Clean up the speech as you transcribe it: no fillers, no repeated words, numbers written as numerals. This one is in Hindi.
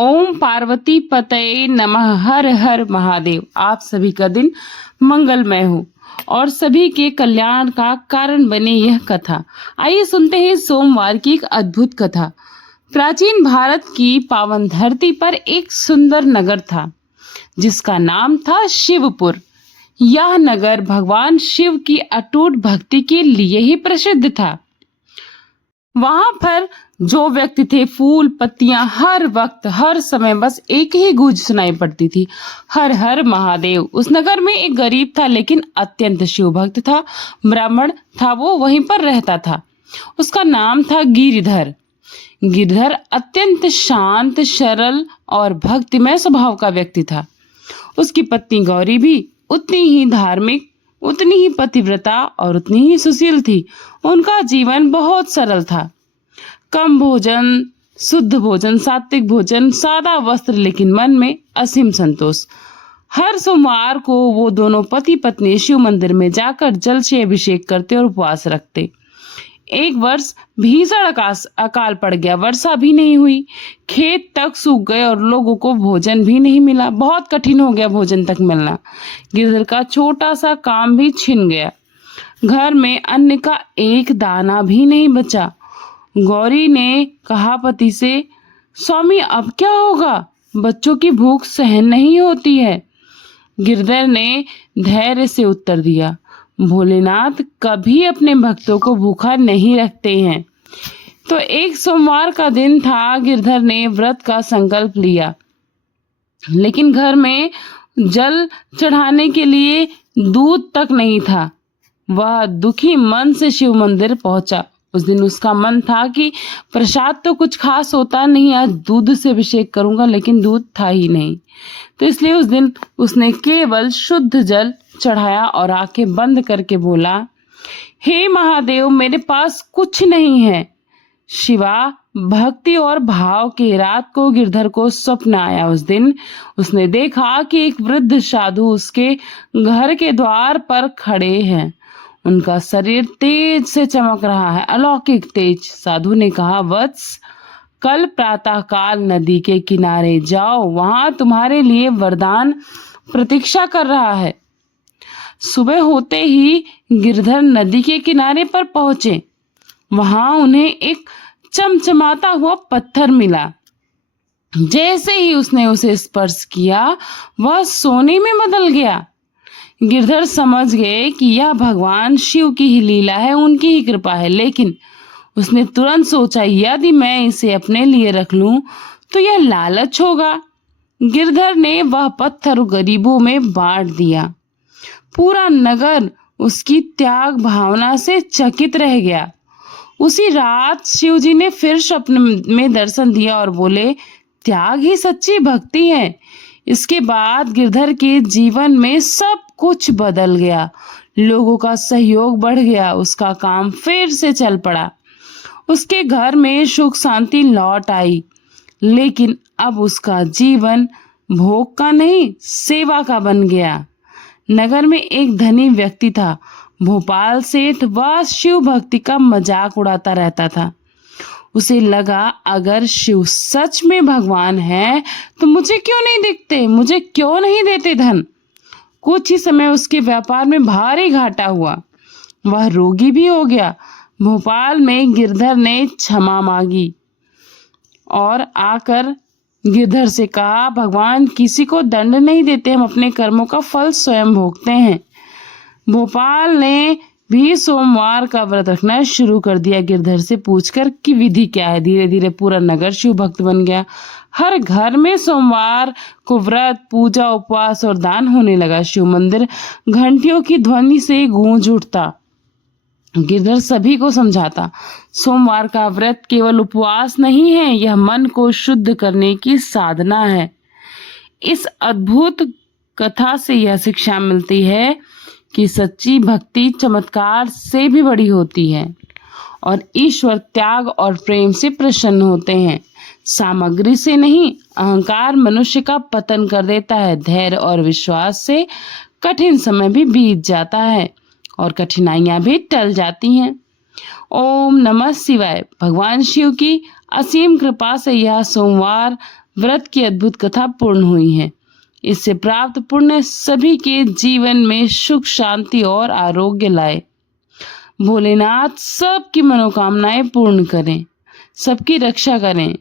ओम पार्वती पतये नमः। हर हर महादेव। आप सभी का दिन मंगलमय हो और सभी के कल्याण का कारण बने यह कथा। आइए सुनते हैं सोमवार की एक अद्भुत कथा। प्राचीन भारत की पावन धरती पर एक सुंदर नगर था जिसका नाम था शिवपुर। यह नगर भगवान शिव की अटूट भक्ति के लिए ही प्रसिद्ध था। वहां पर जो व्यक्ति थे, फूल पत्तियां हर वक्त हर समय बस एक ही गूंज सुनाई पड़ती थी, हर हर महादेव। उस नगर में एक गरीब था लेकिन अत्यंत शिव भक्त था। ब्राह्मण था, वो वहीं पर रहता था। उसका नाम था गिरिधर। गिरिधर अत्यंत शांत, सरल और भक्तिमय स्वभाव का व्यक्ति था। उसकी पत्नी गौरी भी उतनी ही धार्मिक, उतनी ही पतिव्रता और उतनी ही सुशील थी। उनका जीवन बहुत सरल था। कम भोजन, शुद्ध भोजन, सात्विक भोजन, सादा वस्त्र, लेकिन मन में असीम संतोष। हर सोमवार को वो दोनों पति पत्नी शिव मंदिर में जाकर जल से अभिषेक करते और उपवास रखते। एक वर्ष भीषण अकाल पड़ गया। वर्षा भी नहीं हुई, खेत तक सूख गए और लोगों को भोजन भी नहीं मिला। बहुत कठिन हो गया भोजन तक मिलना। गिरधर का छोटा सा काम भी छिन गया। घर में अन्न का एक दाना भी नहीं बचा। गौरी ने कहा पति से, स्वामी अब क्या होगा? बच्चों की भूख सहन नहीं होती है। गिरधर ने धैर्य से उत्तर दिया, भोलेनाथ कभी अपने भक्तों को भूखा नहीं रखते हैं। तो एक सोमवार का दिन था। गिरधर ने व्रत का संकल्प लिया, लेकिन घर में जल चढ़ाने के लिए दूध तक नहीं था। वह दुखी मन से शिव मंदिर पहुंचा। उस दिन उसका मन था कि प्रसाद तो कुछ खास होता नहीं, आज दूध से अभिषेक करूंगा, लेकिन दूध था ही नहीं। तो इसलिए उस दिन उसने केवल शुद्ध जल चढ़ाया और आंखें बंद करके बोला, हे महादेव, मेरे पास कुछ नहीं है। शिवा भक्ति और भाव की रात को गिरधर को स्वप्न आया। उस दिन उसने देखा कि एक वृद्ध साधु उसके घर के द्वार पर खड़े हैं। उनका शरीर तेज से चमक रहा है, अलौकिक तेज। साधु ने कहा, वत्स, कल प्रातःकाल नदी के किनारे जाओ, वहां तुम्हारे लिए वरदान प्रतीक्षा कर रहा है। सुबह होते ही गिरधर नदी के किनारे पर पहुंचे। वहां उन्हें एक चमचमाता हुआ पत्थर मिला। जैसे ही उसने उसे स्पर्श किया, वह सोने में बदल गया। गिरधर समझ गए कि यह भगवान शिव की ही लीला है, उनकी ही कृपा है। लेकिन उसने तुरंत सोचा, यदि मैं इसे अपने लिए रख लूं तो यह लालच होगा। गिरधर ने वह पत्थर गरीबों में बांट दिया। पूरा नगर उसकी त्याग भावना से चकित रह गया। उसी रात शिव जी ने फिर स्वप्न में दर्शन दिया और बोले, त्याग ही सच्ची भक्ति है। इसके बाद गिरधर के जीवन में सब कुछ बदल गया। लोगों का सहयोग बढ़ गया। उसका काम फिर से चल पड़ा। उसके घर में सुख शांति लौट आई। लेकिन अब उसका जीवन भोग का नहीं, सेवा का बन गया। नगर में एक धनी व्यक्ति था, भोपाल सेठ। वह शिव भक्ति का मजाक उड़ाता रहता था। उसे लगा, अगर शिव सच में भगवान है तो मुझे क्यों नहीं दिखते, मुझे क्यों नहीं देते धन। कुछ ही समय उसके व्यापार में भारी घाटा हुआ। वह रोगी भी हो गया। भोपाल में गिरधर ने क्षमा मांगी और आकर गिरधर से कहा, भगवान किसी को दंड नहीं देते, हम अपने कर्मों का फल स्वयं भोगते हैं। भोपाल ने भी सोमवार का व्रत रखना शुरू कर दिया, गिरधर से पूछकर कि विधि क्या है। धीरे धीरे पूरा नगर शिव भक्त बन गया। हर घर में सोमवार को व्रत, पूजा, उपवास और दान होने लगा। शिव मंदिर घंटियों की ध्वनि से गूंज उठता। गिरधर सभी को समझाता, सोमवार का व्रत केवल उपवास नहीं है, यह मन को शुद्ध करने की साधना है। इस अद्भुत कथा से यह शिक्षा मिलती है कि सच्ची भक्ति चमत्कार से भी बड़ी होती है और ईश्वर त्याग और प्रेम से प्रसन्न होते हैं, सामग्री से नहीं। अहंकार मनुष्य का पतन कर देता है। धैर्य और विश्वास से कठिन समय भी बीत जाता है और कठिनाइयां भी टल जाती हैं। ओम नमः शिवाय। भगवान शिव की असीम कृपा से यह सोमवार व्रत की अद्भुत कथा पूर्ण हुई है। इससे प्राप्त पुण्य सभी के जीवन में सुख, शांति और आरोग्य लाए। भोलेनाथ सबकी मनोकामनाएं पूर्ण करें, सबकी रक्षा करें।